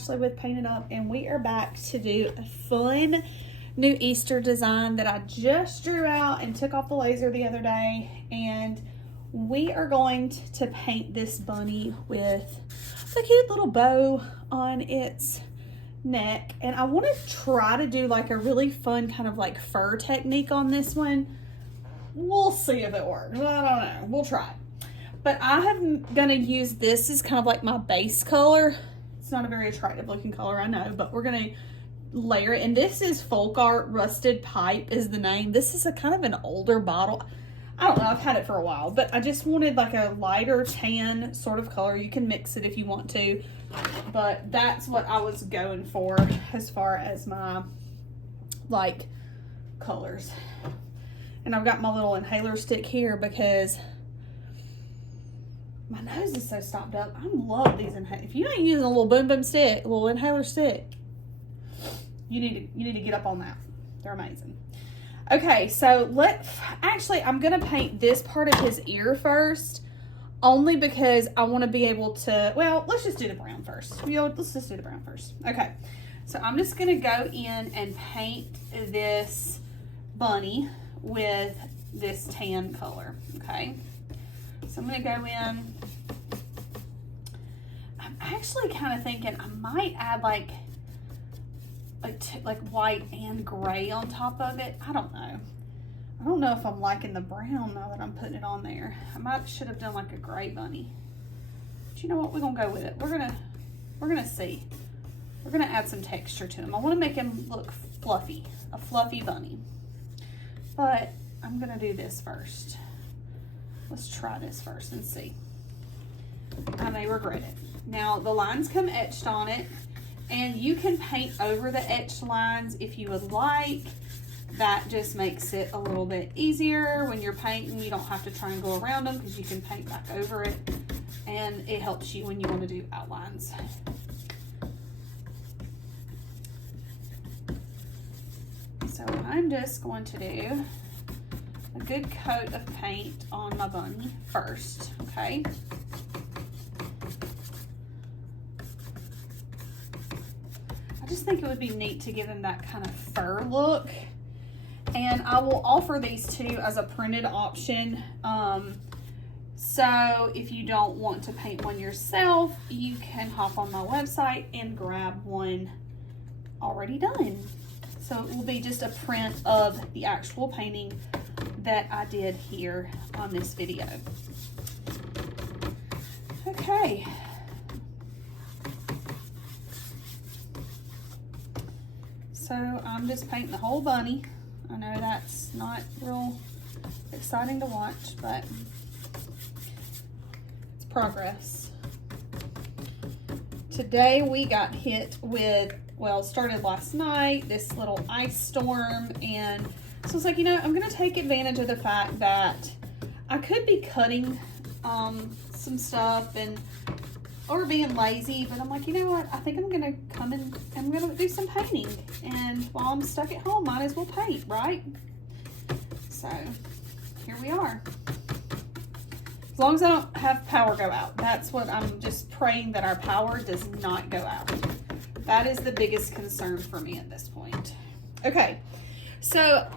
Ashlee with Painted Up, and we are back to do a fun new Easter design that I just drew out and took off the laser the other day. And we are going to paint this bunny with a cute little bow on its neck. And I want to try to do like a really fun kind of like fur technique on this one. We'll see if it works. I don't know. We'll try. But I am going to use this as kind of like my base color. It's not a very attractive looking color, I know, but we're going to layer it. And this is Folk Art Rusted Pipe is the name. This is a kind of an older bottle. I don't know, I've had it for a while, but I just wanted like a lighter tan sort of color. You can mix it if you want to, but that's what I was going for as far as my like colors. And I've got my little inhaler stick here because my nose is so stopped up. I love these inhalers. If you ain't using a little boom boom stick, a little inhaler stick, you need to get up on that. They're amazing. Okay, so I'm gonna paint this part of his ear first, only because I want to be able to. Well, let's just do the brown first. Let's just do the brown first. Okay, so I'm just gonna go in and paint this bunny with this tan color. Okay. So I'm going to go in. I'm actually kind of thinking I might add like white and gray on top of it. I don't know. I don't know if I'm liking the brown now that I'm putting it on there. Should have done like a gray bunny. But you know what? We're going to go with it. We're going to see. We're going to add some texture to him. I want to make him look fluffy, a fluffy bunny. But I'm going to do this first. Let's try this first and see. I may regret it. Now, the lines come etched on it, and you can paint over the etched lines if you would like. That just makes it a little bit easier when you're painting. You don't have to try and go around them because you can paint back over it, and it helps you when you want to do outlines. So I'm just going to do a good coat of paint on my bunny first, okay? I just think it would be neat to give him that kind of fur look. And I will offer these to you as a printed option. So if you don't want to paint one yourself, you can hop on my website and grab one already done. So it will be just a print of the actual painting that I did here on this video. Okay. So I'm just painting the whole bunny. I know that's not real exciting to watch, but it's progress. Today we got hit with, well, started last night, this little ice storm, and so it's like, you know, I'm going to take advantage of the fact that I could be cutting some stuff or being lazy, but I'm like, you know what, I think I'm going to come in and I'm going to do some painting, and while I'm stuck at home, might as well paint, right? So here we are. As long as I don't have power go out, that's what I'm just praying, that our power does not go out. That is the biggest concern for me at this point. Okay. So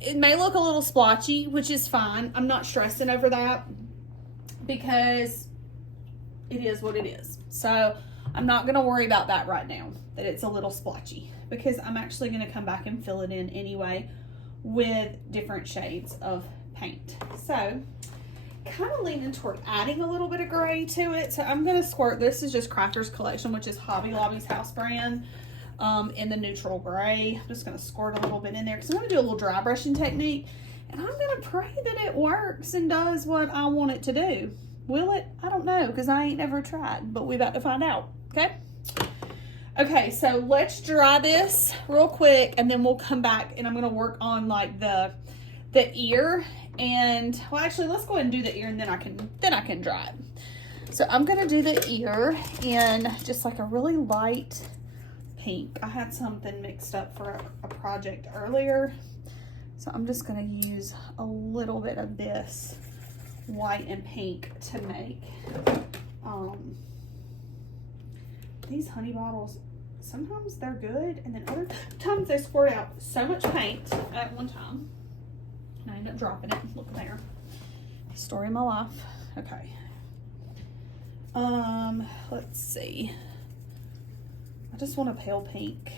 it may look a little splotchy, which is fine. I'm not stressing over that because it is what it is. So I'm not going to worry about that right now, that it's a little splotchy, because I'm actually going to come back and fill it in anyway with different shades of paint. So kind of leaning toward adding a little bit of gray to it. So I'm going to squirt, this is just Crafter's Collection, which is Hobby Lobby's house brand. In the neutral gray. I'm just going to squirt a little bit in there because I'm going to do a little dry brushing technique, and I'm going to pray that it works and does what I want it to do. Will it? I don't know, because I ain't never tried, but we're about to find out. Okay, so let's dry this real quick, and then we'll come back and I'm going to work on like the ear. And well, actually, let's go ahead and do the ear, and then I can dry it. So I'm going to do the ear in just like a really light pink. I had something mixed up for a project earlier, so I'm just going to use a little bit of this white and pink to make these honey bottles, sometimes they're good, and then other times they squirt out so much paint at one time. And I end up dropping it. Look there. Story of my life. Okay. Let's see. I just want a pale pink.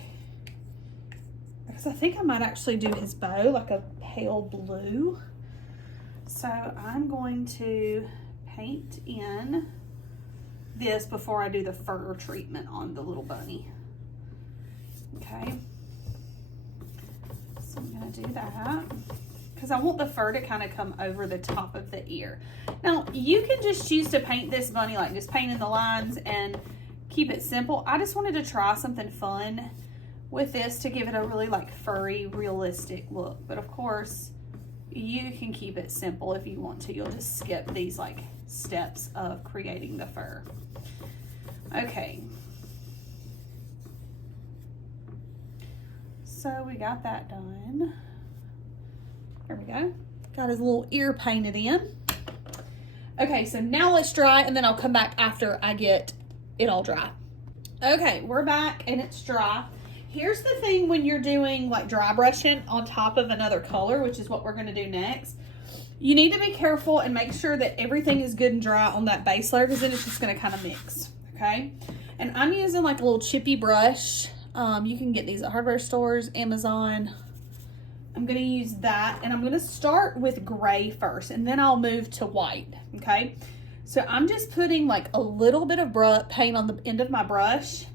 Because I think I might actually do his bow like a pale blue. So I'm going to paint in this before I do the fur treatment on the little bunny. Okay. So I'm going to do that because I want the fur to kind of come over the top of the ear. Now, you can just choose to paint this bunny like just painting the lines and keep it simple. I just wanted to try something fun with this to give it a really like furry, realistic look. But of course, you can keep it simple if you want to. You'll just skip these like steps of creating the fur. Okay. So we got that done. There we go. Got his little ear painted in. Okay, so now let's dry, and then I'll come back after I get it all dry. Okay, we're back and it's dry. Here's the thing when you're doing like dry brushing on top of another color, which is what we're going to do next. You need to be careful and make sure that everything is good and dry on that base layer, because then it's just going to kind of mix. Okay, and I'm using like a little chippy brush. You can get these at hardware stores, Amazon. I'm going to use that, and I'm going to start with gray first, and then I'll move to white. Okay, so I'm just putting like a little bit of paint on the end of my brush,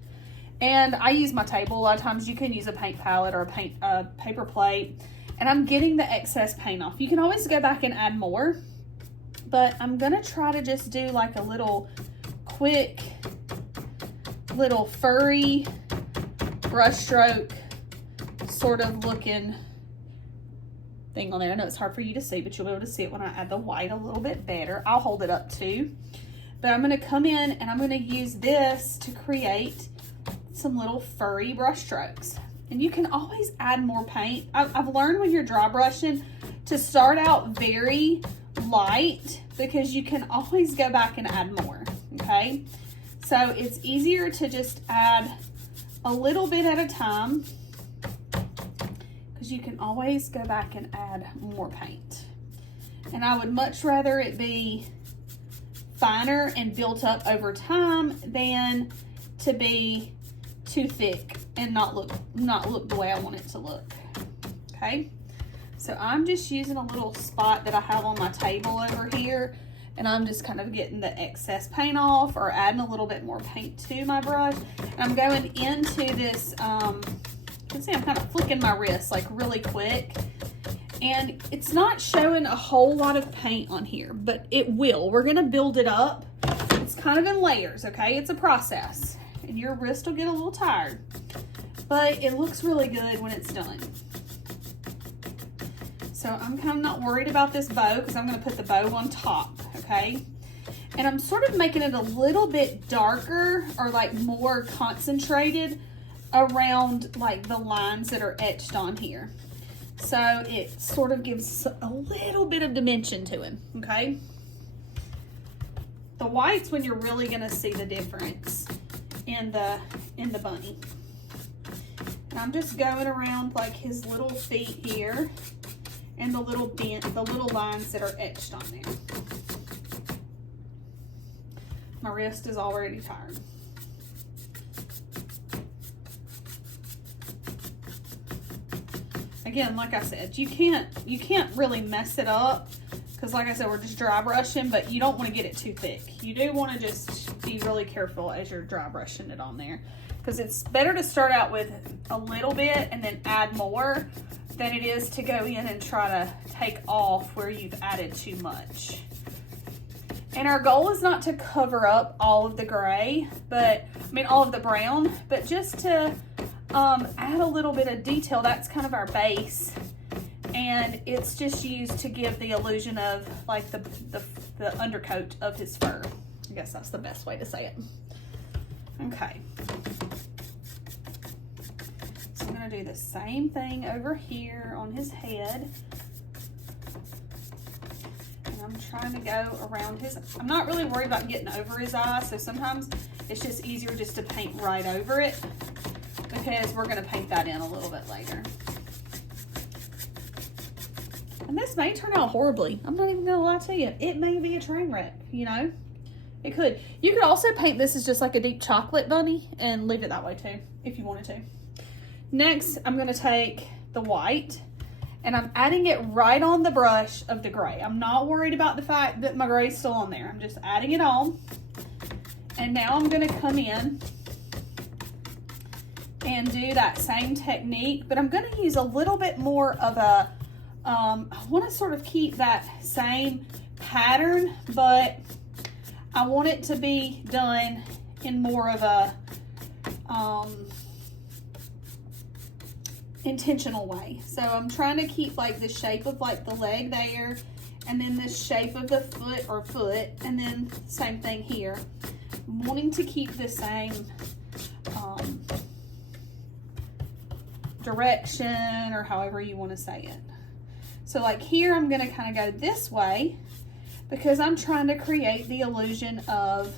and I use my table. A lot of times you can use a paint palette or a paper plate, and I'm getting the excess paint off. You can always go back and add more, but I'm going to try to just do like a little quick little furry brush stroke sort of looking thing on there. I know it's hard for you to see, but you'll be able to see it when I add the white a little bit better. I'll hold it up too. But I'm going to come in and I'm going to use this to create some little furry brush strokes. And you can always add more paint. I've learned when you're dry brushing to start out very light, because you can always go back and add more. Okay, so it's easier to just add a little bit at a time, because you can always go back and add more paint. And I would much rather it be finer and built up over time than to be too thick and not look the way I want it to look. Okay, so I'm just using a little spot that I have on my table over here, and I'm just kind of getting the excess paint off or adding a little bit more paint to my brush. And I'm going into this, you can see I'm kind of flicking my wrist like really quick, and it's not showing a whole lot of paint on here, but it will. We're gonna build it up. It's kind of in layers, okay? It's a process, and your wrist will get a little tired, but it looks really good when it's done. So I'm kind of not worried about this bow, because I'm gonna put the bow on top, okay? And I'm sort of making it a little bit darker or like more concentrated around like the lines that are etched on here. So it sort of gives a little bit of dimension to him, okay? The white's when you're really gonna see the difference in the bunny. And I'm just going around like his little feet here and the little lines that are etched on there. My wrist is already tired. Again, like I said, you can't really mess it up, because like I said, we're just dry brushing, but you don't want to get it too thick. You do want to just be really careful as you're dry brushing it on there, because it's better to start out with a little bit and then add more than it is to go in and try to take off where you've added too much. And our goal is not to cover up all of the gray, all of the brown, but just to add a little bit of detail. That's kind of our base, and it's just used to give the illusion of like the undercoat of his fur. I guess that's the best way to say it. Okay. So I'm gonna do the same thing over here on his head. And I'm trying to go around I'm not really worried about getting over his eyes, so sometimes It's just easier just to paint right over it because we're gonna paint that in a little bit later. And this may turn out horribly. I'm not even gonna lie to you. It may be a train wreck, you know? It could. You could also paint this as just like a deep chocolate bunny and leave it that way too, if you wanted to. Next, I'm gonna take the white and I'm adding it right on the brush of the gray. I'm not worried about the fact that my gray is still on there. I'm just adding it on. And now I'm gonna come in and do that same technique, but I'm gonna use a little bit more of a, I wanna sort of keep that same pattern, but I want it to be done in more of a intentional way. So I'm trying to keep like the shape of like the leg there, and then the shape of the foot, and then same thing here. I'm wanting to keep the same direction, or however you want to say it. So like here, I'm going to kind of go this way because I'm trying to create the illusion of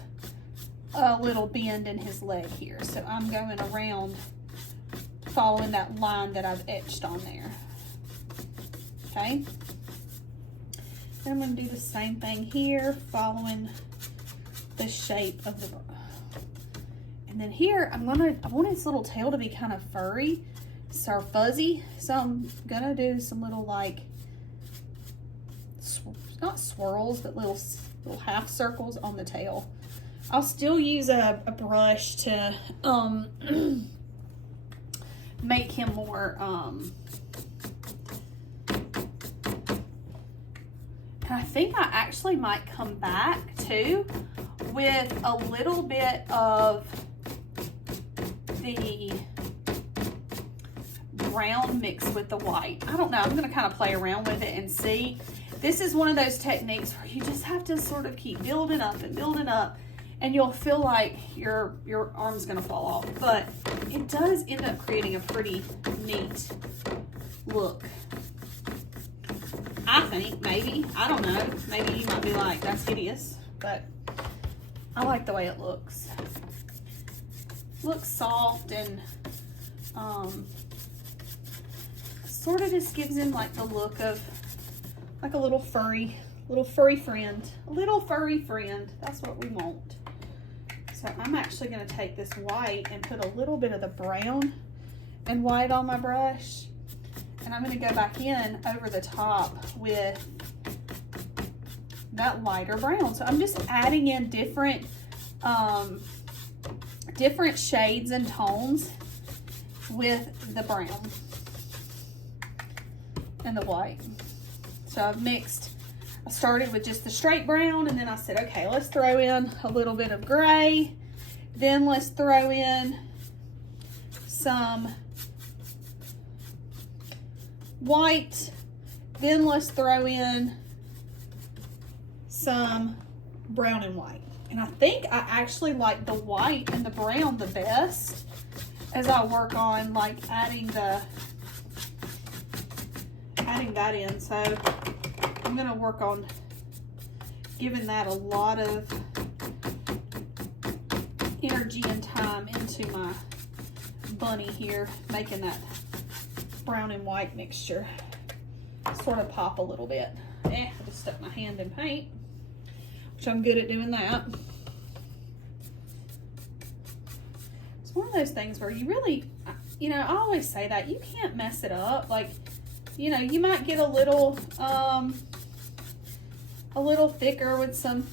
a little bend in his leg here. So I'm going around following that line that I've etched on there. Okay. Then I'm going to do the same thing here, following the shape of the, and then here I want his little tail to be kind of furry, so fuzzy. So I'm gonna do some little like, not swirls, but little half circles on the tail. I'll still use a brush to make him more and I think I actually might come back too with a little bit of the brown mixed with the white. I don't know, I'm gonna kind of play around with it and see. This is one of those techniques where you just have to sort of keep building up and building up, and you'll feel like your arm's gonna fall off, but it does end up creating a pretty neat look. I think, maybe, I don't know, maybe you might be like, that's hideous, but I like the way it looks. Looks soft and sort of just gives him like the look of like a little furry friend. A little furry friend, that's what we want. So I'm actually gonna take this white and put a little bit of the brown and white on my brush. And I'm gonna go back in over the top with that lighter brown. So I'm just adding in different shades and tones with the brown and the white. So I've mixed, I started with just the straight brown, and then I said, okay, let's throw in a little bit of gray. Then let's throw in some white. Then let's throw in some brown and white. And I think I actually like the white and the brown the best as I work on like adding that in. So I'm gonna work on giving that a lot of energy and time into my bunny here, making that brown and white mixture sort of pop a little bit. I just stuck my hand in paint, which I'm good at doing that. It's one of those things where you really, you know, I always say that you can't mess it up. Like, you know, you might get a little thicker with some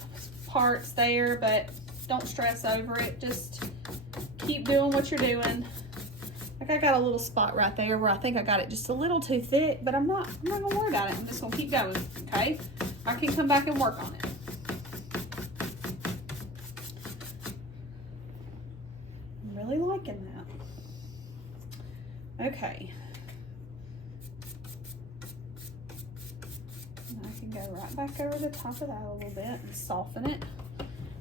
parts there, but don't stress over it. Just keep doing what you're doing. Like I got a little spot right there where I think I got it just a little too thick, but I'm not gonna worry about it. I'm just gonna keep going, okay? I can come back and work on it. I'm really liking that. Okay. And I can go right back over the top of that a little bit and soften it.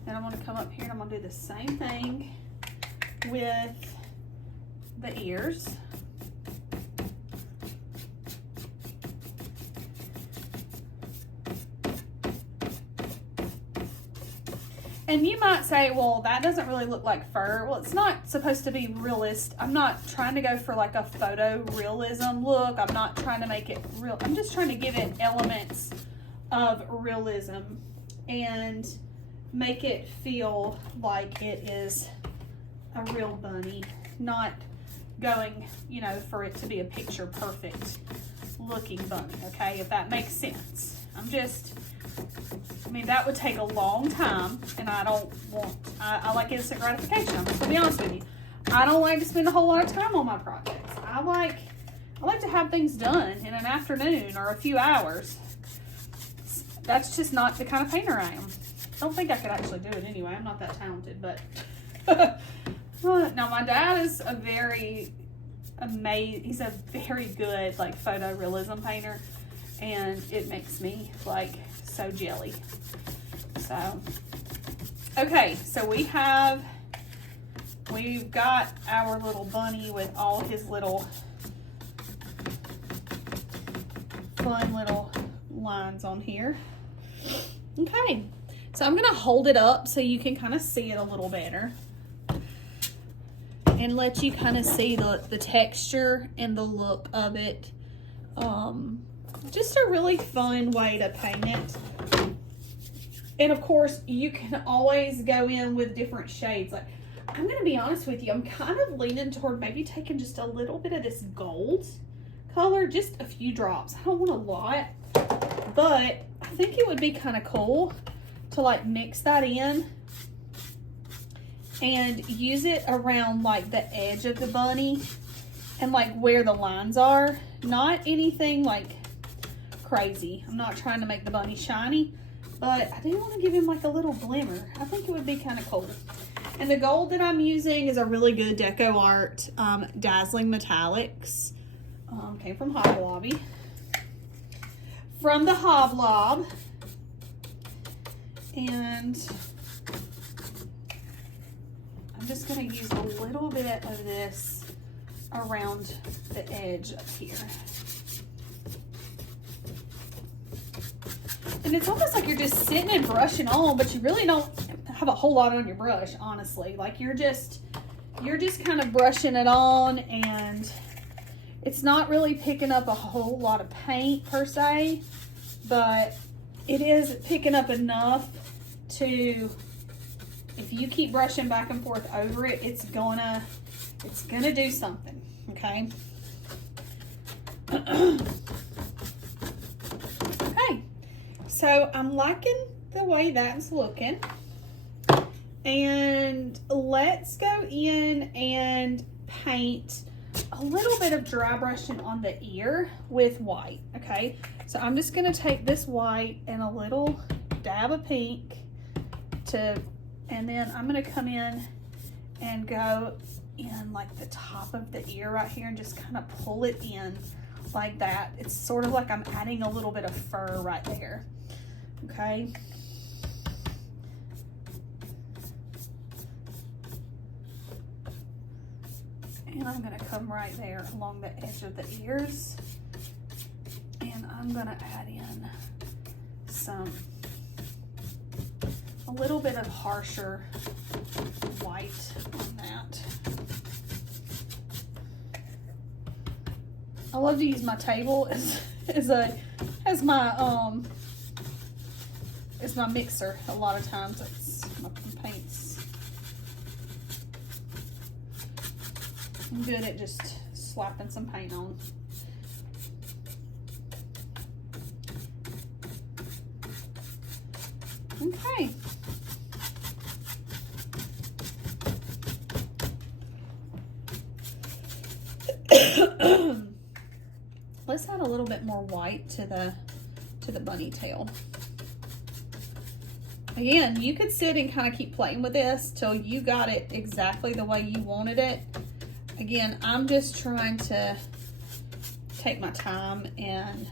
And I'm gonna come up here and I'm gonna do the same thing with the ears. And you might say, well, that doesn't really look like fur. Well, it's not supposed to be realist. I'm not trying to go for like a photo realism look. I'm not trying to make it real. I'm just trying to give it elements of realism and make it feel like it is a real bunny, not going, you know, for it to be a picture perfect looking bunny, okay, if that makes sense. I mean, that would take a long time, and I don't want, I like instant gratification. I'm just gonna be honest with you. I don't like to spend a whole lot of time on my projects. I like to have things done in an afternoon or a few hours. That's just not the kind of painter I am. I don't think I could actually do it anyway. I'm not that talented, but now my dad is a very he's a very good like photorealism painter, and it makes me like so jelly. So okay, so we've got our little bunny with all his little fun little lines on here. Okay, so I'm gonna hold it up so you can kind of see it a little better and let you kind of see the texture and the look of it. Just a really fun way to paint it. And of course, you can always go in with different shades. Like, I'm gonna be honest with you, I'm kind of leaning toward maybe taking just a little bit of this gold color, just a few drops. I don't want a lot, but I think it would be kind of cool to like mix that in and use it around like the edge of the bunny and like where the lines are. Not anything like crazy. I'm not trying to make the bunny shiny, but I do want to give him like a little glimmer. I think it would be kind of cool. And the gold that I'm using is a really good Deco Art Dazzling Metallics. Came from Hobby Lobby. From the Hoblob. And I'm just going to use a little bit of this around the edge up here. And it's almost like you're just sitting and brushing on, but you really don't have a whole lot on your brush, honestly. Like you're just kind of brushing it on, and it's not really picking up a whole lot of paint per se, but it is picking up enough to, if you keep brushing back and forth over it, it's gonna do something, okay? Okay, so I'm liking the way that's looking. And let's go in and paint a little bit of dry brushing on the ear with white, okay? So I'm just gonna take this white and a little dab of pink and then I'm gonna come in and go in like the top of the ear right here and just kind of pull it in like that. It's sort of like I'm adding a little bit of fur right there, okay? And I'm gonna come right there along the edge of the ears, and I'm gonna add in a little bit of harsher white on that. I love to use my table as my mixer. A lot of times it's my paints. I'm good at just slapping some paint on. Okay. Let's add a little bit more white to the bunny tail. Again, you could sit and kind of keep playing with this till you got it exactly the way you wanted it. Again, I'm just trying to take my time and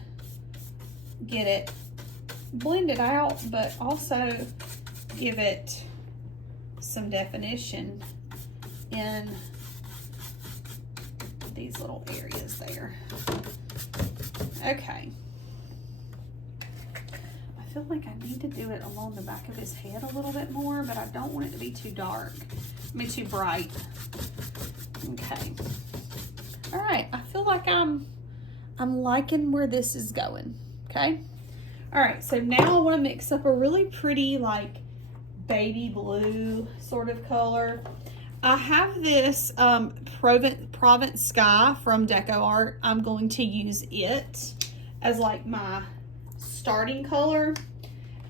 get it blended out, but also give it some definition in these little areas there. Okay. I feel like I need to do it along the back of his head a little bit more, but I don't want it to be too dark. I mean, too bright. Okay. All right, I feel like I'm liking where this is going, okay? All right, so now I wanna mix up a really pretty, like, baby blue sort of color. I have this Provence Sky from Deco Art. I'm going to use it as like my starting color.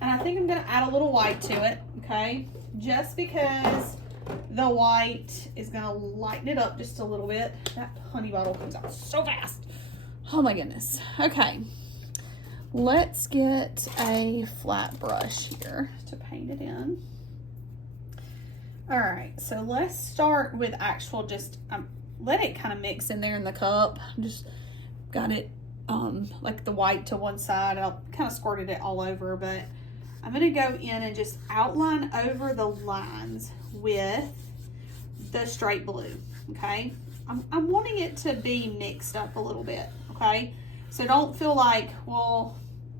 And I think I'm gonna add a little white to it, okay? Just because the white is gonna lighten it up just a little bit. That honey bottle comes out so fast. Oh my goodness. Okay, let's get a flat brush here to paint it in. All right, so let's start with actual just, let it kind of mix in there in the cup. Just got it like the white to one side. I'll kind of squirted it all over, but I'm gonna go in and just outline over the lines with the straight blue, okay? I'm wanting it to be mixed up a little bit, okay? So don't feel like, well,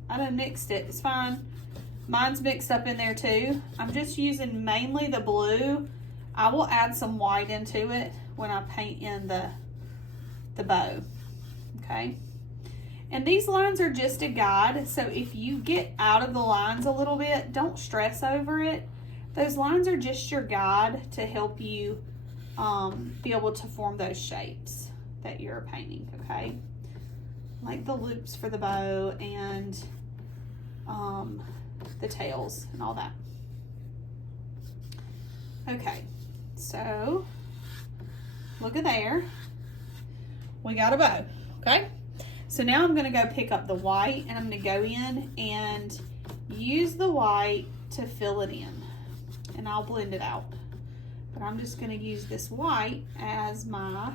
I done mixed it, it's fine. Mine's mixed up in there too. I'm just using mainly the blue. I will add some white into it when I paint in the bow, okay? And these lines are just a guide, so if you get out of the lines a little bit, don't stress over it. Those lines are just your guide to help you be able to form those shapes that you're painting, okay? Like the loops for the bow and the tails and all that. Okay, so look at there. We got a bow, okay? So now I'm gonna go pick up the white and I'm gonna go in and use the white to fill it in, and I'll blend it out. But I'm just gonna use this white as my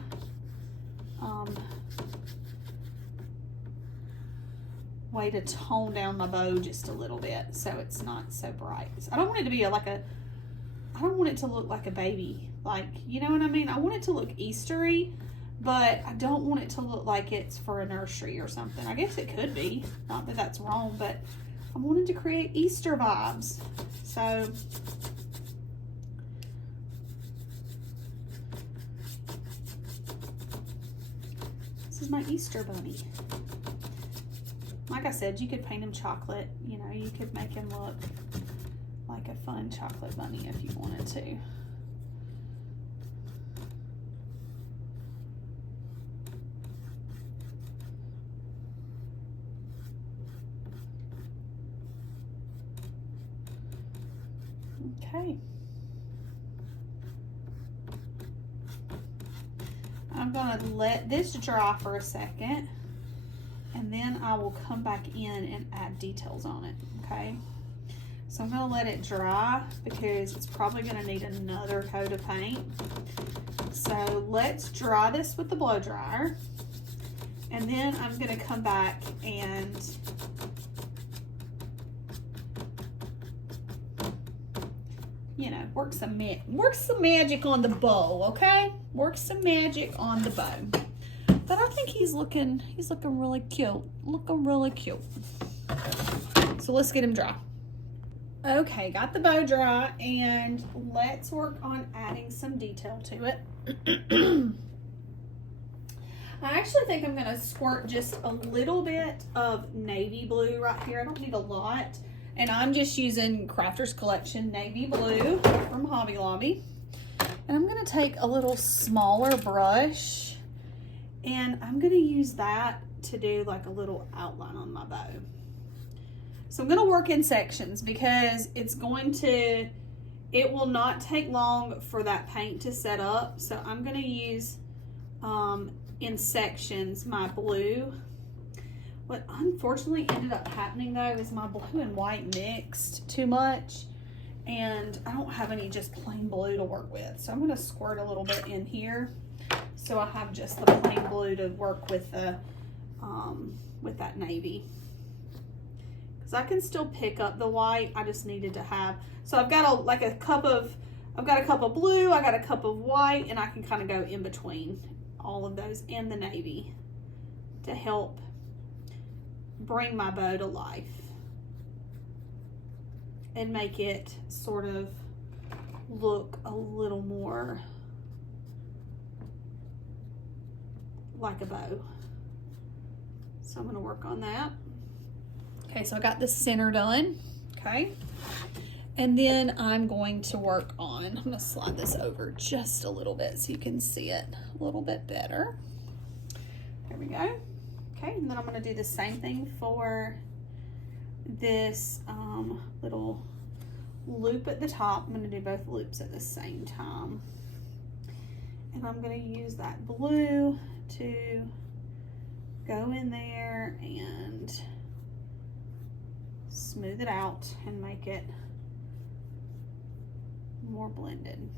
way to tone down my bow just a little bit so it's not so bright. I don't want it to be I don't want it to look like a baby, like, you know what I mean? I want it to look Eastery, but I don't want it to look like it's for a nursery or something. I guess it could be, not that that's wrong, but I wanted to create Easter vibes. So this is my Easter bunny. Like I said, you could paint him chocolate. You know, you could make him look like a fun chocolate bunny if you wanted to. Okay. I'm gonna let this dry for a second, and then I will come back in and add details on it, okay? So I'm gonna let it dry because it's probably gonna need another coat of paint. So let's dry this with the blow dryer, and then I'm gonna come back and you know, work some magic on the bow, okay? Work some magic on the bow. But I think he's looking really cute. Looking really cute. So let's get him dry. Okay, got the bow dry, and let's work on adding some detail to it. I actually think I'm gonna squirt just a little bit of navy blue right here. I don't need a lot. And I'm just using Crafter's Collection Navy Blue from Hobby Lobby. And I'm gonna take a little smaller brush, and I'm gonna use that to do like a little outline on my bow. So I'm gonna work in sections because it will not take long for that paint to set up. So I'm gonna use in sections my blue. What unfortunately ended up happening though is my blue and white mixed too much, and I don't have any just plain blue to work with. So I'm gonna squirt a little bit in here so I have just the plain blue to work with the with that navy. Because I can still pick up the white. I just needed to have, so I've got a cup of blue, I got a cup of white, and I can kind of go in between all of those and the navy to help bring my bow to life. and make it sort of look a little more like a bow. So I'm gonna work on that. Okay, so I got the center done, okay? And then I'm going to work on, I'm gonna slide this over just a little bit so you can see it a little bit better. There we go. Okay, and then I'm gonna do the same thing for this little loop at the top. I'm gonna do both loops at the same time. And I'm gonna use that blue to go in there and smooth it out and make it more blended.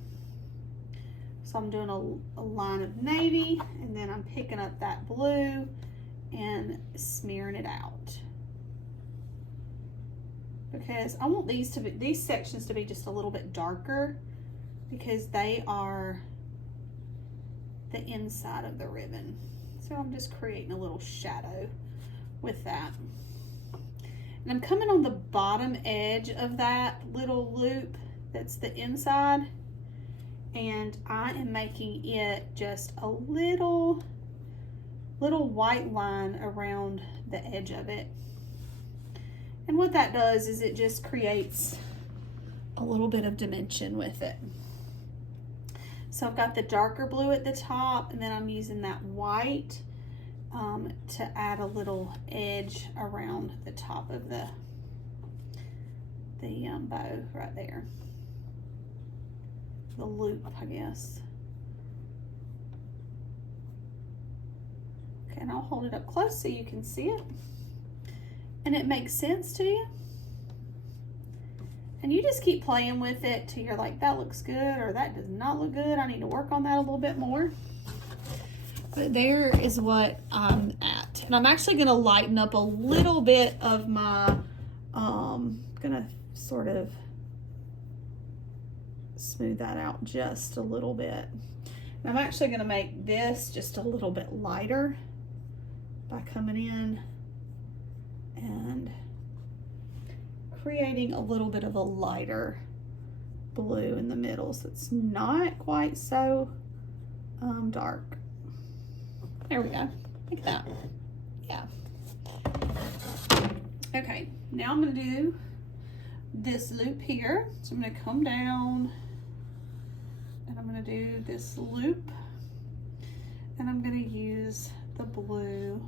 So I'm doing a line of navy, and then I'm picking up that blue and smearing it out, because I want these sections to be just a little bit darker, because they are the inside of the ribbon. So I'm just creating a little shadow with that. And I'm coming on the bottom edge of that little loop that's the inside, and I am making it just a little white line around the edge of it. And what that does is it just creates a little bit of dimension with it. So I've got the darker blue at the top, and then I'm using that white to add a little edge around the top of the bow right there. The loop, I guess. Okay, and I'll hold it up close so you can see it. And it makes sense to you. And you just keep playing with it till you're like, that looks good, or that does not look good. I need to work on that a little bit more. But there is what I'm at. And I'm actually gonna lighten up a little bit of my, gonna sort of smooth that out just a little bit. And I'm actually gonna make this just a little bit lighter by coming in and creating a little bit of a lighter blue in the middle, so it's not quite so dark. There we go, like that. Yeah. Okay, now I'm gonna do this loop here. So I'm gonna come down and I'm gonna do this loop, and I'm gonna use the blue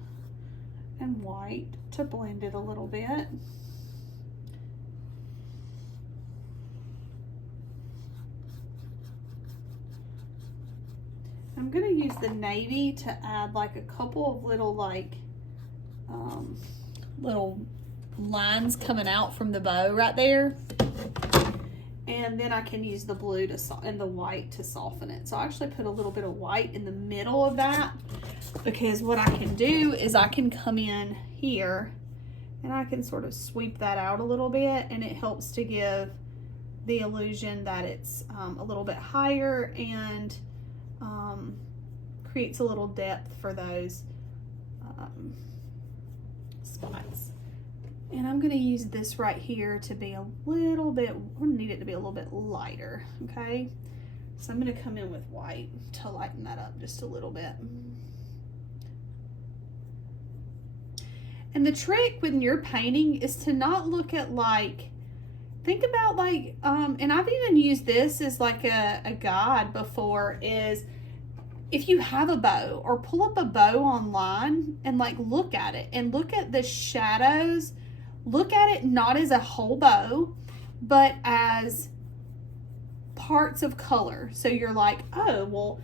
and white to blend it a little bit. I'm gonna use the navy to add like a couple of little little lines coming out from the bow right there. And then I can use the blue and the white to soften it. So I actually put a little bit of white in the middle of that, because what I can do is I can come in here and I can sort of sweep that out a little bit, and it helps to give the illusion that it's a little bit higher, and creates a little depth for those spots. And I'm gonna use this right here to be a little bit, I need it to be a little bit lighter, okay? So I'm gonna come in with white to lighten that up just a little bit. And the trick when you're painting is to not look at think about and I've even used this as like a guide before, is if you have a bow, or pull up a bow online and look at it and look at the shadows. Look at it not as a whole bow, but as parts of color. So you're like, oh, well,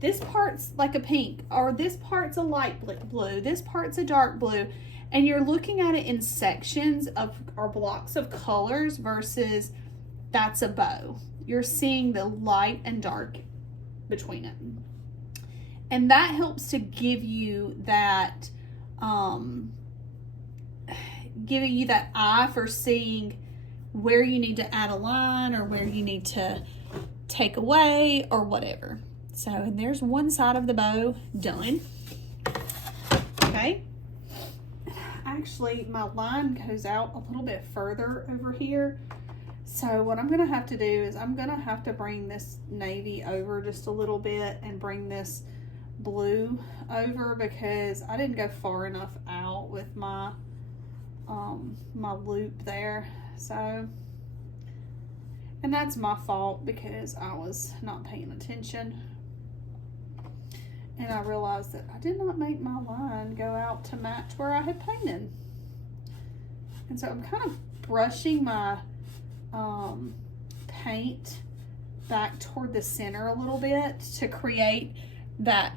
this part's like a pink, or this part's a light blue, this part's a dark blue. And you're looking at it in sections of, or blocks of colors, versus that's a bow. You're seeing the light and dark between it. And that helps to give you that, eye for seeing where you need to add a line, or where you need to take away, or whatever. So, and there's one side of the bow done. Okay. Actually, my line goes out a little bit further over here, So what I'm gonna have to do is I'm gonna have to bring this navy over just a little bit and bring this blue over, because I didn't go far enough out with my my loop there. So, and that's my fault because I was not paying attention, and I realized that I did not make my line go out to match where I had painted. And so I'm kind of brushing my paint back toward the center a little bit to create that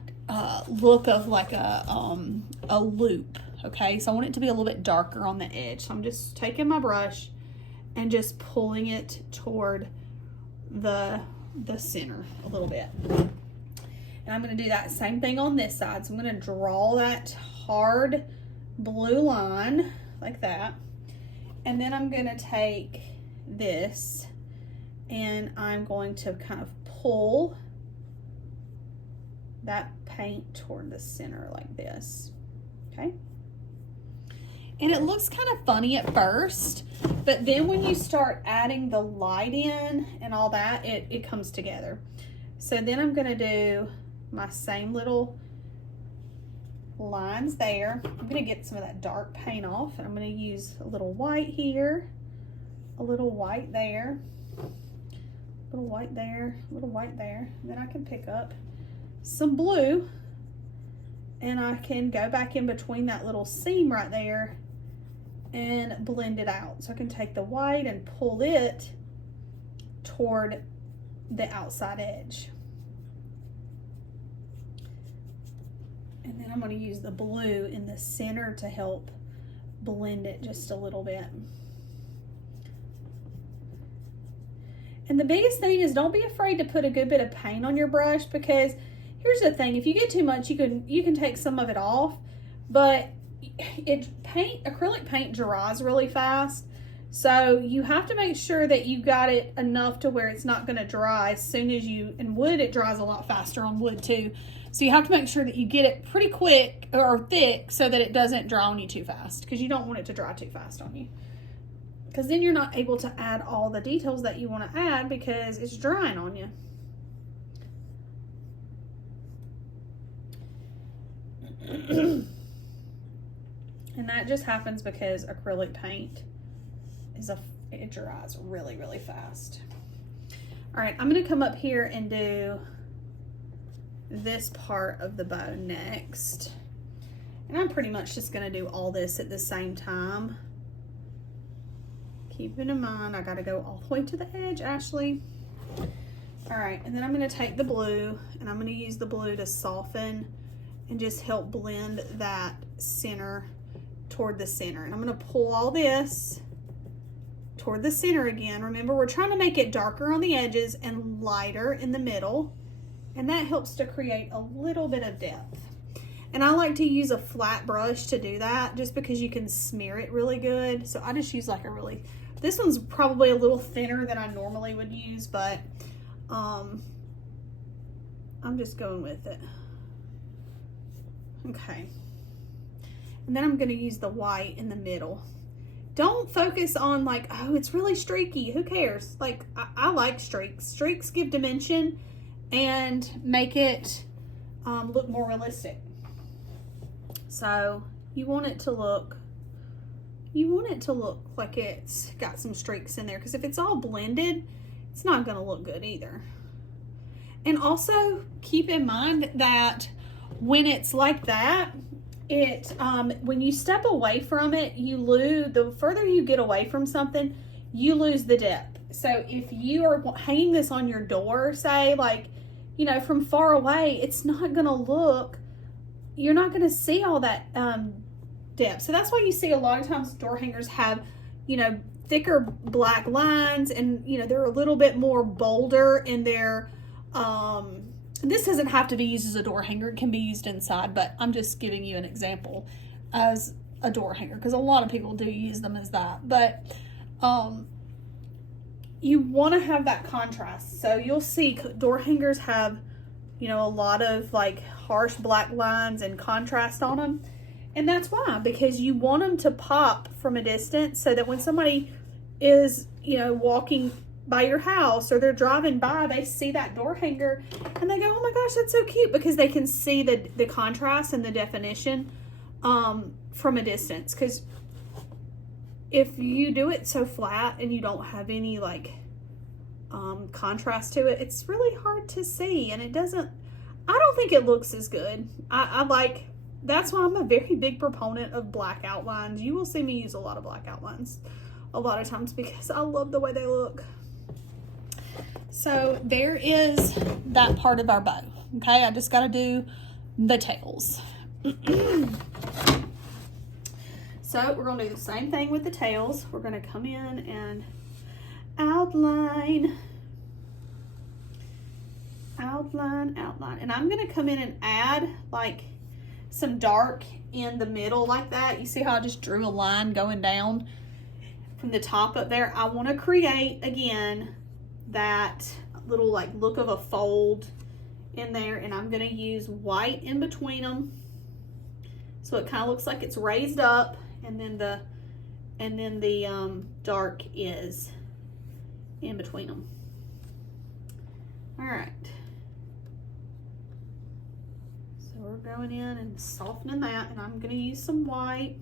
look of like a loop. Okay, so I want it to be a little bit darker on the edge. So I'm just taking my brush and just pulling it toward the center a little bit. And I'm going to do that same thing on this side. So I'm going to draw that hard blue line like that. And then I'm going to take this and I'm going to kind of pull that paint toward the center like this. Okay. And it looks kind of funny at first, but then when you start adding the light in and all that, it comes together. So then I'm going to do my same little lines there. I'm going to get some of that dark paint off, and I'm going to use a little white here, a little white there, a little white there, a little white there. And then I can pick up some blue and I can go back in between that little seam right there and blend it out. So I can take the white and pull it toward the outside edge. And then I'm going to use the blue in the center to help blend it just a little bit. And the biggest thing is, don't be afraid to put a good bit of paint on your brush, because here's the thing, if you get too much, you can take some of it off, but acrylic paint dries really fast. So you have to make sure that you got it enough to where it's not going to dry as soon as and wood, it dries a lot faster on wood too. So you have to make sure that you get it pretty quick or thick so that it doesn't dry on you too fast, because you don't want it to dry too fast on you. Because then you're not able to add all the details that you want to add because it's drying on you. And that just happens because acrylic paint it dries really, really fast. All right, I'm going to come up here and do this part of the bow next. And I'm pretty much just going to do all this at the same time. Keeping in mind, I got to go all the way to the edge, Ashley. All right, and then I'm going to take the blue and I'm going to use the blue to soften and just help blend that center toward the center. And I'm going to pull all this toward the center again. Remember, we're trying to make it darker on the edges and lighter in the middle, and that helps to create a little bit of depth. And I like to use a flat brush to do that, just because you can smear it really good. So I just use like this one's probably a little thinner than I normally would use, but I'm just going with it. Okay. And then I'm going to use the white in the middle. Don't focus on like, oh, it's really streaky. Who cares? Like, I like streaks. Streaks give dimension and make it look more realistic. So you want it to look like it's got some streaks in there, because if it's all blended, it's not going to look good either. And also keep in mind that when it's like that, when you step away from it, the further you get away from something, you lose the depth. So if you are hanging this on your door, say, like, you know, from far away, it's not going to look, you're not going to see all that depth. So that's why you see a lot of times door hangers have, you know, thicker black lines, and, you know, they're a little bit more bolder in their, this doesn't have to be used as a door hanger. It can be used inside, but I'm just giving you an example as a door hanger, because a lot of people do use them as that. But you want to have that contrast. So you'll see door hangers have, you know, a lot of like harsh black lines and contrast on them. And that's why, because you want them to pop from a distance, so that when somebody is, you know, walking by your house or they're driving by, they see that door hanger and they go, oh my gosh, that's so cute, because they can see the contrast and the definition from a distance. Because if you do it so flat and you don't have any like contrast to it, it's really hard to see, and it doesn't, I don't think it looks as good. I like, that's why I'm a very big proponent of black outlines. You will see me use a lot of black outlines a lot of times because I love the way they look. So there is that part of our bow. Okay, I just got to do the tails. So we're going to do the same thing with the tails. We're going to come in and outline. And I'm going to come in and add like some dark in the middle like that. You see how I just drew a line going down from the top up there? I want to create again that little like look of a fold in there, and I'm going to use white in between them so it kind of looks like it's raised up, and then the dark is in between them. All right, so we're going in and softening that, and I'm going to use some white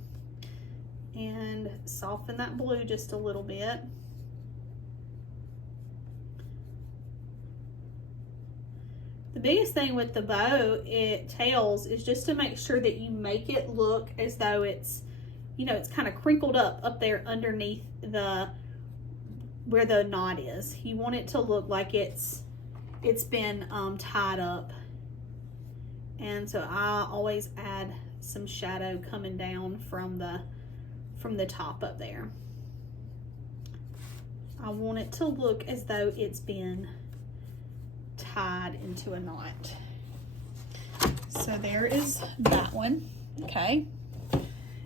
and soften that blue just a little bit. The biggest thing with the bow tails is just to make sure that you make it look as though it's, you know, it's kind of crinkled up there underneath where the knot is. You want it to look like it's been tied up. And so I always add some shadow coming down from the top up there. I want it to look as though it's been tied into a knot. So there is that one. Okay,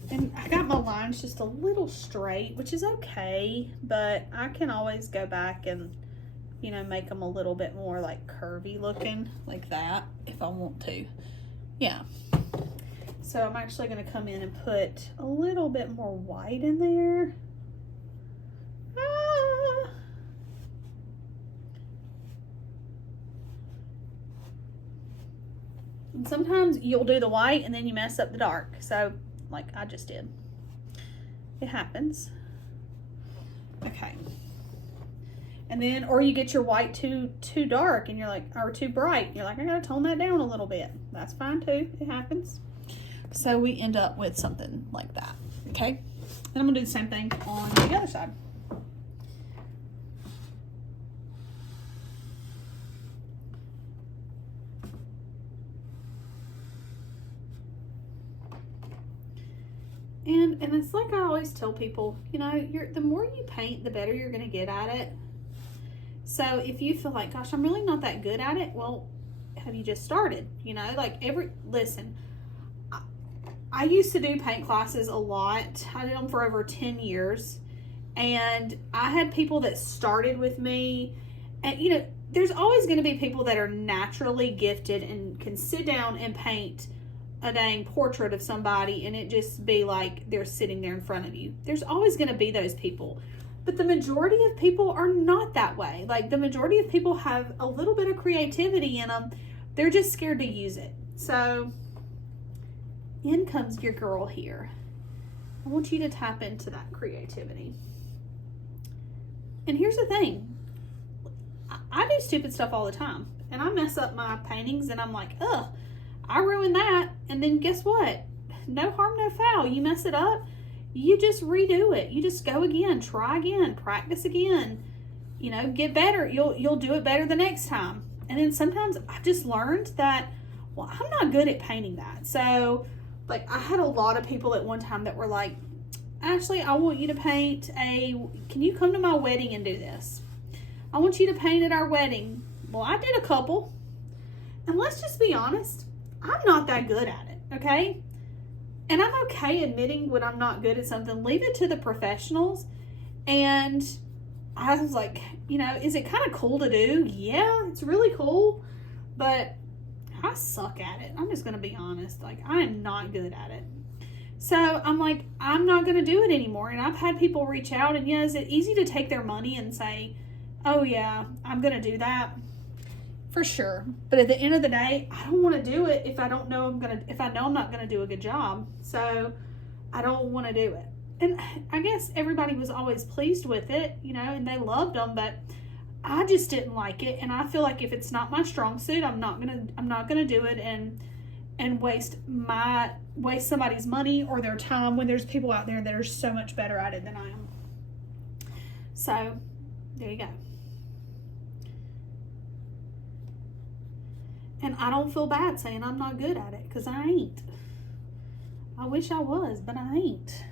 and I got my lines just a little straight, which is okay, but I can always go back and, you know, make them a little bit more like curvy looking like that if I want to. Yeah, so I'm actually going to come in and put a little bit more white in there. And sometimes you'll do the white and then you mess up the dark. So, like I just did. It happens. Okay. And then, or you get your white too dark and you're like, or too bright. And you're like, I gotta tone that down a little bit. That's fine too. It happens. So we end up with something like that. Okay. Then I'm gonna do the same thing on the other side. And it's like I always tell people, you know, the more you paint, the better you're going to get at it. So if you feel like, gosh, I'm really not that good at it, well, have you just started? You know, like listen, I used to do paint classes a lot. I did them for over 10 years. And I had people that started with me. And, you know, there's always going to be people that are naturally gifted and can sit down and paint a dang portrait of somebody and it just be like they're sitting there in front of you. There's always going to be those people, but the majority of people are not that way. Like the majority of people have a little bit of creativity in them. They're just scared to use it. So in comes your girl here. I want you to tap into that creativity. And here's the thing. I do stupid stuff all the time and I mess up my paintings and I'm like, ugh, I ruined that. And then guess what? No harm, no foul. You mess it up, you just redo it. You just go again, try again, practice again. You know, get better. You'll do it better the next time. And then sometimes I just learned that, well, I'm not good at painting that. So, like, I had a lot of people at one time that were like, Ashley, I want you to paint can you come to my wedding and do this? I want you to paint at our wedding. Well, I did a couple. And let's just be honest. I'm not that good at it, okay? And I'm okay admitting when I'm not good at something. Leave it to the professionals. And I was like, you know, is it kind of cool to do? Yeah, it's really cool. But I suck at it. I'm just going to be honest. Like, I am not good at it. So I'm like, I'm not going to do it anymore. And I've had people reach out, and is it easy to take their money and say, oh yeah, I'm going to do that? For sure. But at the end of the day, I don't want to do it if I know I'm not going to do a good job. So I don't want to do it. And I guess everybody was always pleased with it, and they loved them, but I just didn't like it. And I feel like if it's not my strong suit, I'm not gonna do it and waste somebody's money or their time when there's people out there that are so much better at it than I am. So there you go. And I don't feel bad saying I'm not good at it, because I ain't. I wish I was, but I ain't.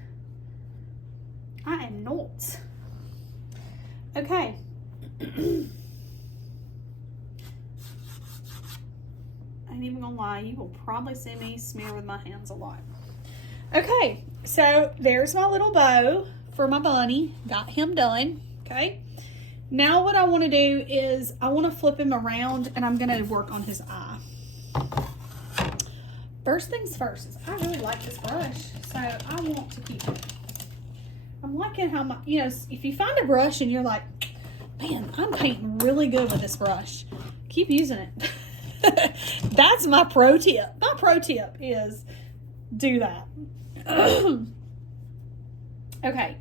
I am not. Okay. I ain't even gonna lie, you will probably see me smear with my hands a lot. Okay, so there's my little bow for my bunny. Got him done. Okay. Now what I want to do is I want to flip him around, and I'm going to work on his eye. First things first is I really like this brush, so I want to keep it. I'm liking how if you find a brush and you're like, man, I'm painting really good with this brush, keep using it. That's my pro tip. My pro tip is do that. Okay.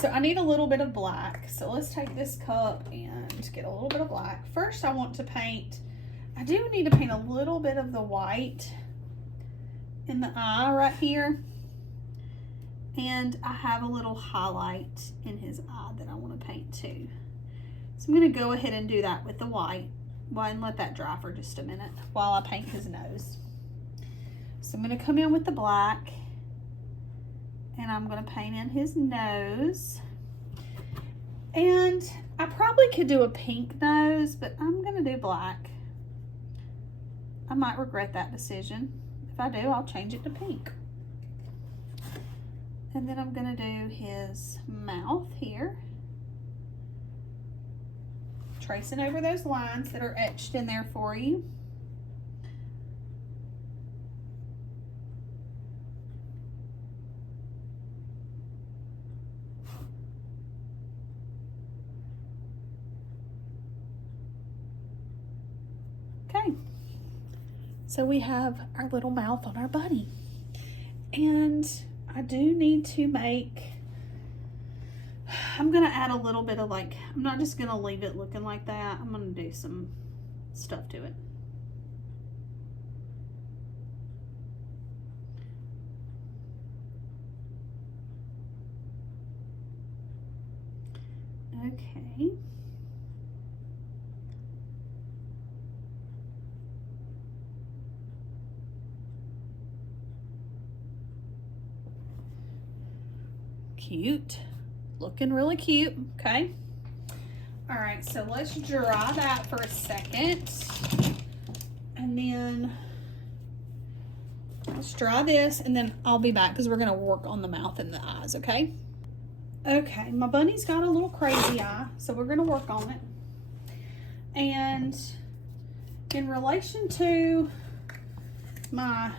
So I need a little bit of black. So let's take this cup and get a little bit of black. First, I want to paint. I do need to paint a little bit of the white in the eye right here. And I have a little highlight in his eye that I want to paint too. So I'm going to go ahead and do that with the white. And let that dry for just a minute while I paint his nose. So I'm going to come in with the black. And I'm going to paint in his nose. And I probably could do a pink nose, but I'm going to do black. I might regret that decision. If I do, I'll change it to pink. And then I'm going to do his mouth here. Tracing over those lines that are etched in there for you. Okay, so we have our little mouth on our bunny. And I do need to I'm going to add a little bit of I'm not just going to leave it looking like that. I'm going to do some stuff to it. Okay. Cute. Looking really cute. Okay. All right, so let's dry that for a second. And then let's dry this, and then I'll be back because we're going to work on the mouth and the eyes, okay? Okay, my bunny's got a little crazy eye, so we're going to work on it. And in relation to I'm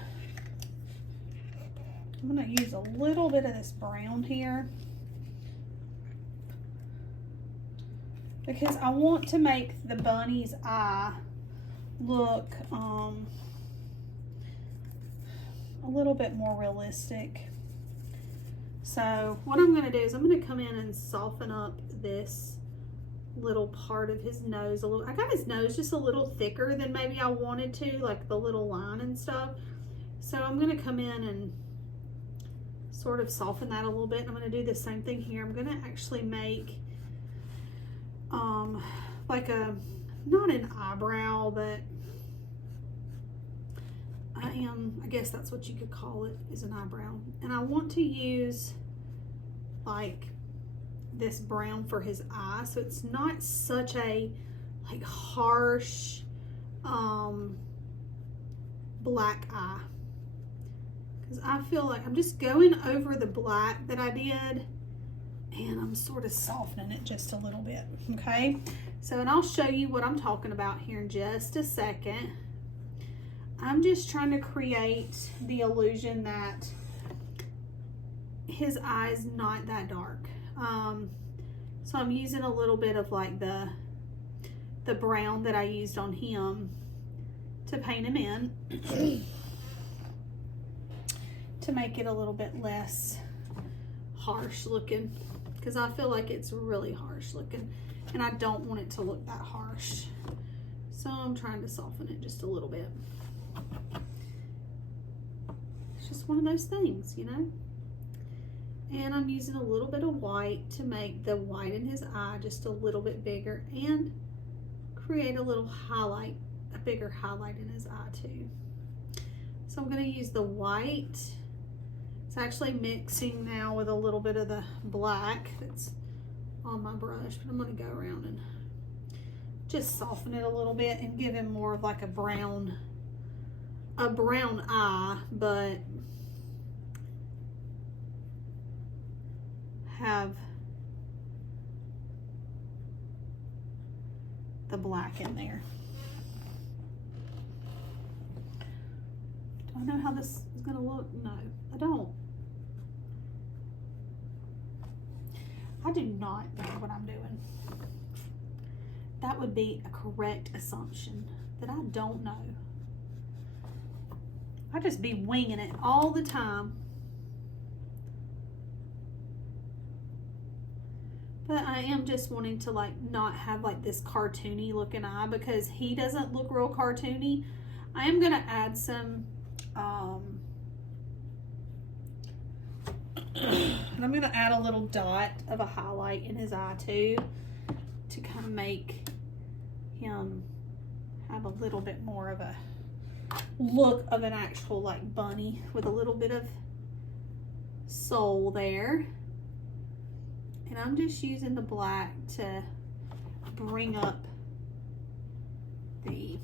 going to use a little bit of this brown here because I want to make the bunny's eye look a little bit more realistic. So what I'm going to do is I'm going to come in and soften up this little part of his nose a little. I got his nose just a little thicker than maybe I wanted to, like the little line and stuff. So I'm going to come in and sort of soften that a little bit. I'm going to do the same thing here. I'm going to actually make like not an eyebrow, but I guess that's what you could call it, is an eyebrow. And I want to use like this brown for his eye, so it's not such a like harsh black eye, because I feel like I'm just going over the black that I did and I'm sort of softening it just a little bit. Okay, so and I'll show you what I'm talking about here in just a second. I'm just trying to create the illusion that his eye is not that dark. So I'm using a little bit of like the brown that I used on him to paint him in to make it a little bit less harsh looking, because I feel like it's really harsh looking and I don't want it to look that harsh. So I'm trying to soften it just a little bit. It's just one of those things, you know? And I'm using a little bit of white to make the white in his eye just a little bit bigger and create a little highlight, a bigger highlight in his eye too. So I'm going to use the white. It's actually mixing now with a little bit of the black that's on my brush, but I'm going to go around and just soften it a little bit and give him more of like a brown eye, but have the black in there. Do I know how this is going to look? No, I don't. I do not know what I'm doing. That would be a correct assumption, that I don't know. I just be winging it all the time. But I am just wanting to like not have like this cartoony looking eye, because he doesn't look real cartoony. I am going to add some and I'm going to add a little dot of a highlight in his eye too, to kind of make him have a little bit more of a look of an actual like bunny with a little bit of soul there. And I'm just using the black to bring up the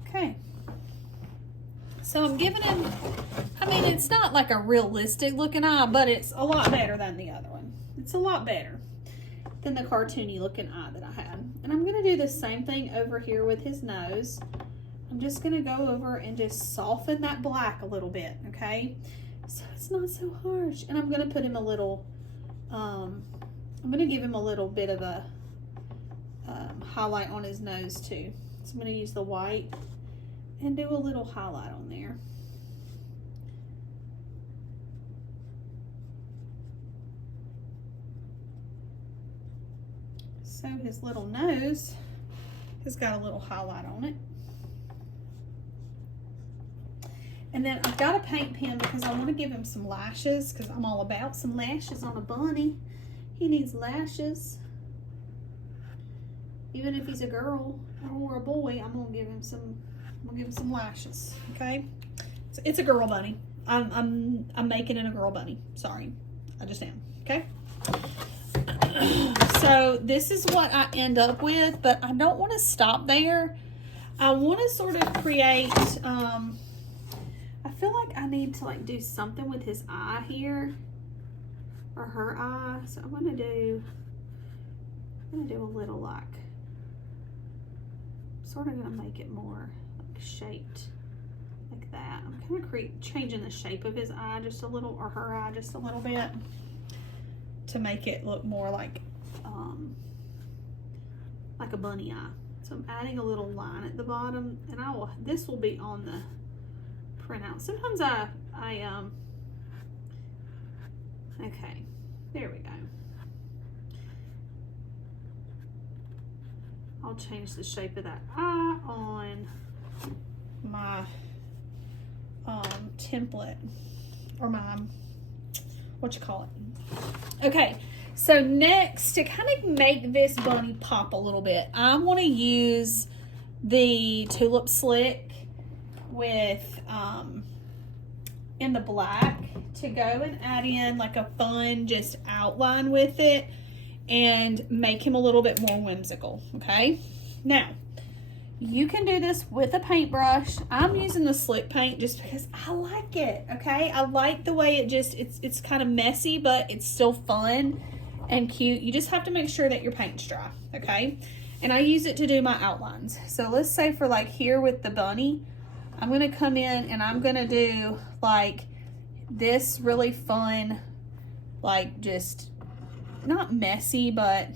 okay. So I'm giving him, I mean, it's not like a realistic looking eye, but it's a lot better than the other one. It's a lot better than the cartoony looking eye that I had. And I'm going to do the same thing over here with his nose. I'm just going to go over and just soften that black a little bit, okay? So it's not so harsh. And I'm going to put him a little, I'm going to give him a little bit of a highlight on his nose too. So I'm going to use the white and do a little highlight on there. So his little nose has got a little highlight on it. And then I've got a paint pen because I want to give him some lashes, because I'm all about some lashes on a bunny. He needs lashes. Even if he's a girl or a boy, I'm gonna give him some lashes. Okay, so it's a girl bunny. I'm making it a girl bunny. Sorry, I just am. Okay. So this is what I end up with, but I don't want to stop there. I want to sort of create. I feel like I need to like do something with his eye here, or her eye. So I'm gonna do a little like. Sort of gonna make it more like shaped like that. I'm kind of changing the shape of his eye just a little, or her eye just a little bit, to make it look more like a bunny eye. So I'm adding a little line at the bottom, and this will be on the printout. Sometimes okay, there we go. I'll change the shape of that eye on my template, or my, what you call it. Okay, so next, to kind of make this bunny pop a little bit, I want to use the Tulip Slick with, in the black, to go and add in like a fun just outline with it, and make him a little bit more whimsical. Okay, now you can do this with a paintbrush. I'm using the slick paint just because I like it. Okay, I like the way it just, it's kind of messy, but it's still fun and cute. You just have to make sure that your paint's dry. Okay, and I use it to do my outlines. So let's say for like here with the bunny, I'm gonna come in and I'm gonna do like this really fun, like just not messy, but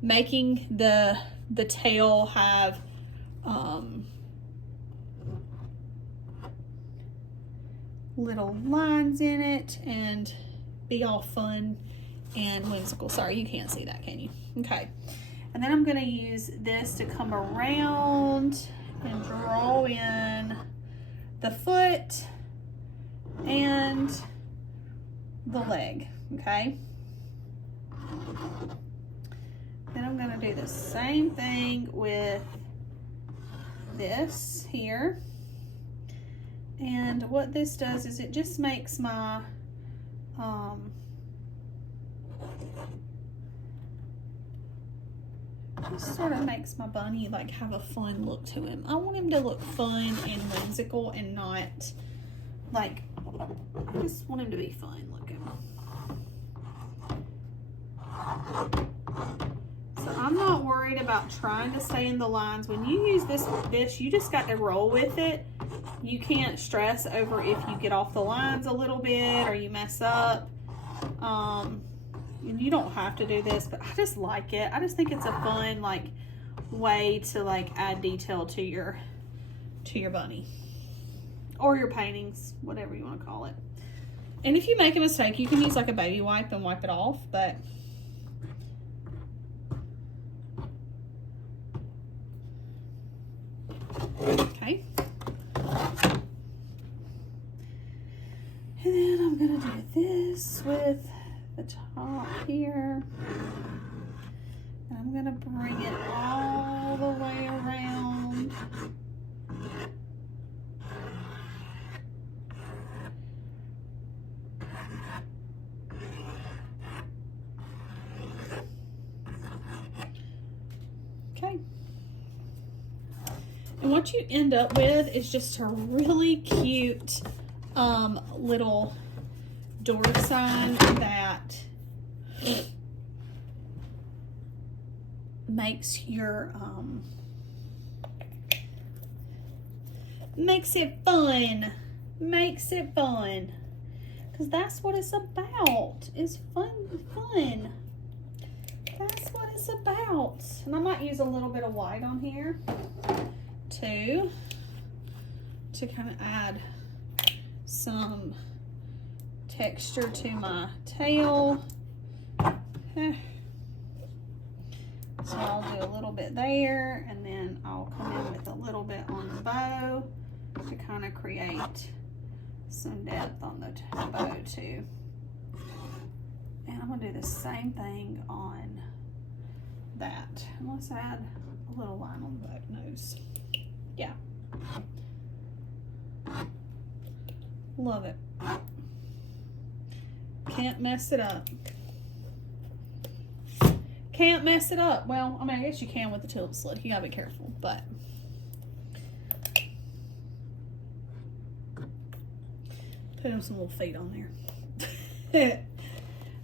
making the tail have little lines in it and be all fun and whimsical. Sorry, you can't see that, can you? Okay. And then I'm gonna use this to come around and draw in the foot and the leg, okay? Then I'm gonna do the same thing with this here. And what this does is it just makes my, just sort of makes my bunny like have a fun look to him. I want him to look fun and whimsical and not like, I just want him to be fun looking. So I'm not worried about trying to stay in the lines. When you use this, you just got to roll with it. You can't stress over if you get off the lines a little bit or you mess up. And you don't have to do this, but I just like it. I just think it's a fun like way to like add detail to your bunny or your paintings, whatever you want to call it. And if you make a mistake, you can use like a baby wipe and wipe it off, but okay. And then I'm gonna do this with the top here. And I'm gonna bring it all the way around. Okay. And what you end up with is just a really cute little door sign that makes your makes it fun, because that's what it's about, is fun. That's what it's about. And I might use a little bit of white on here too to kind of add some texture to my tail. So I'll do a little bit there, and then I'll come in with a little bit on the bow to kind of create some depth on the bow too. And I'm gonna do the same thing on that. And let's add a little line on the boat nose. Yeah. Love it. Can't mess it up. Can't mess it up. Well, I mean, I guess you can with the tilt slip. You gotta be careful, but put him some little feet on there.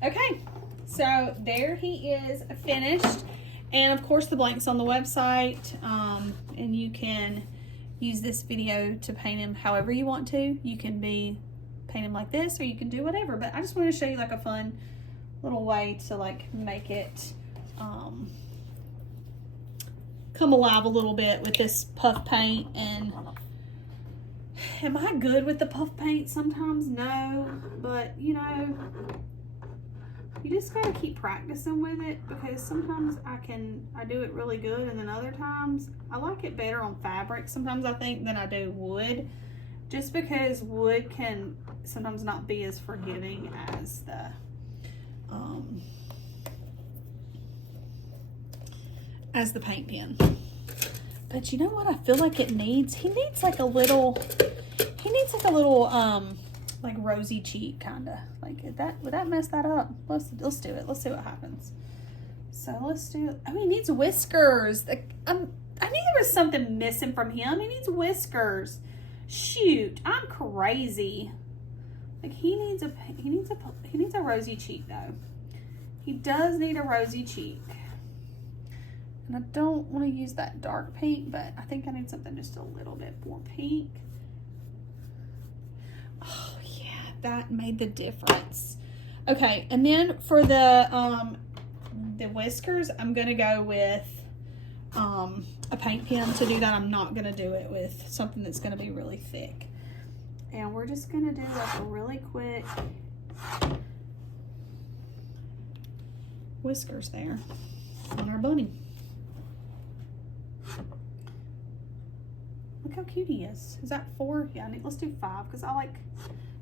Okay, so there he is finished. And of course the blank's on the website, and you can use this video to paint him however you want to. You can paint him like this, or you can do whatever, but I just wanted to show you like a fun little way to like make it come alive a little bit with this puff paint. And am I good with the puff paint? Sometimes no, but you know, you just gotta keep practicing with it, because sometimes I do it really good, and then other times I like it better on fabric sometimes, I think, than I do wood, just because wood can sometimes not be as forgiving as the paint pen. But you know what I feel like it needs? He needs like a little like rosy cheek, kind of like would that mess that up? Let's do it. Let's see what happens. So let's do it. Oh, he needs whiskers. I knew there was something missing from him. He needs whiskers. Shoot, I'm crazy. Like he needs a rosy cheek though. He does need a rosy cheek. And I don't want to use that dark pink, but I think I need something just a little bit more pink. Oh yeah, that made the difference. Okay, and then for the whiskers, I'm gonna go with a paint pen to do that. I'm not gonna do it with something that's gonna be really thick. And we're just gonna do like a really quick whiskers there on our bunny. Look how cute he is. Is that 4? Yeah, let's do 5 because I like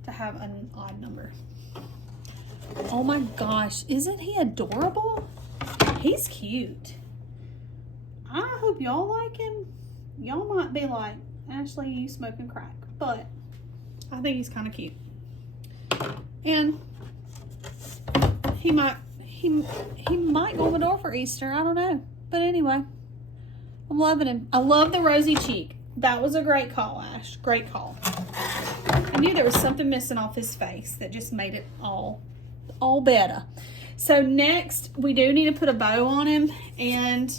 to have an odd number. Oh my gosh, isn't he adorable? He's cute. I hope y'all like him. Y'all might be like, Ashley, you smoking crack, but I think he's kind of cute. And he might go in the door for Easter. I don't know. But anyway, I'm loving him. I love the rosy cheek. That was a great call, Ash. Great call. I knew there was something missing off his face that just made it all better. So next, we do need to put a bow on him, and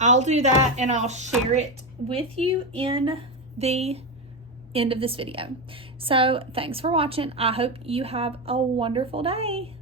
I'll do that, and I'll share it with you in the end of this video. So thanks for watching. I hope you have a wonderful day.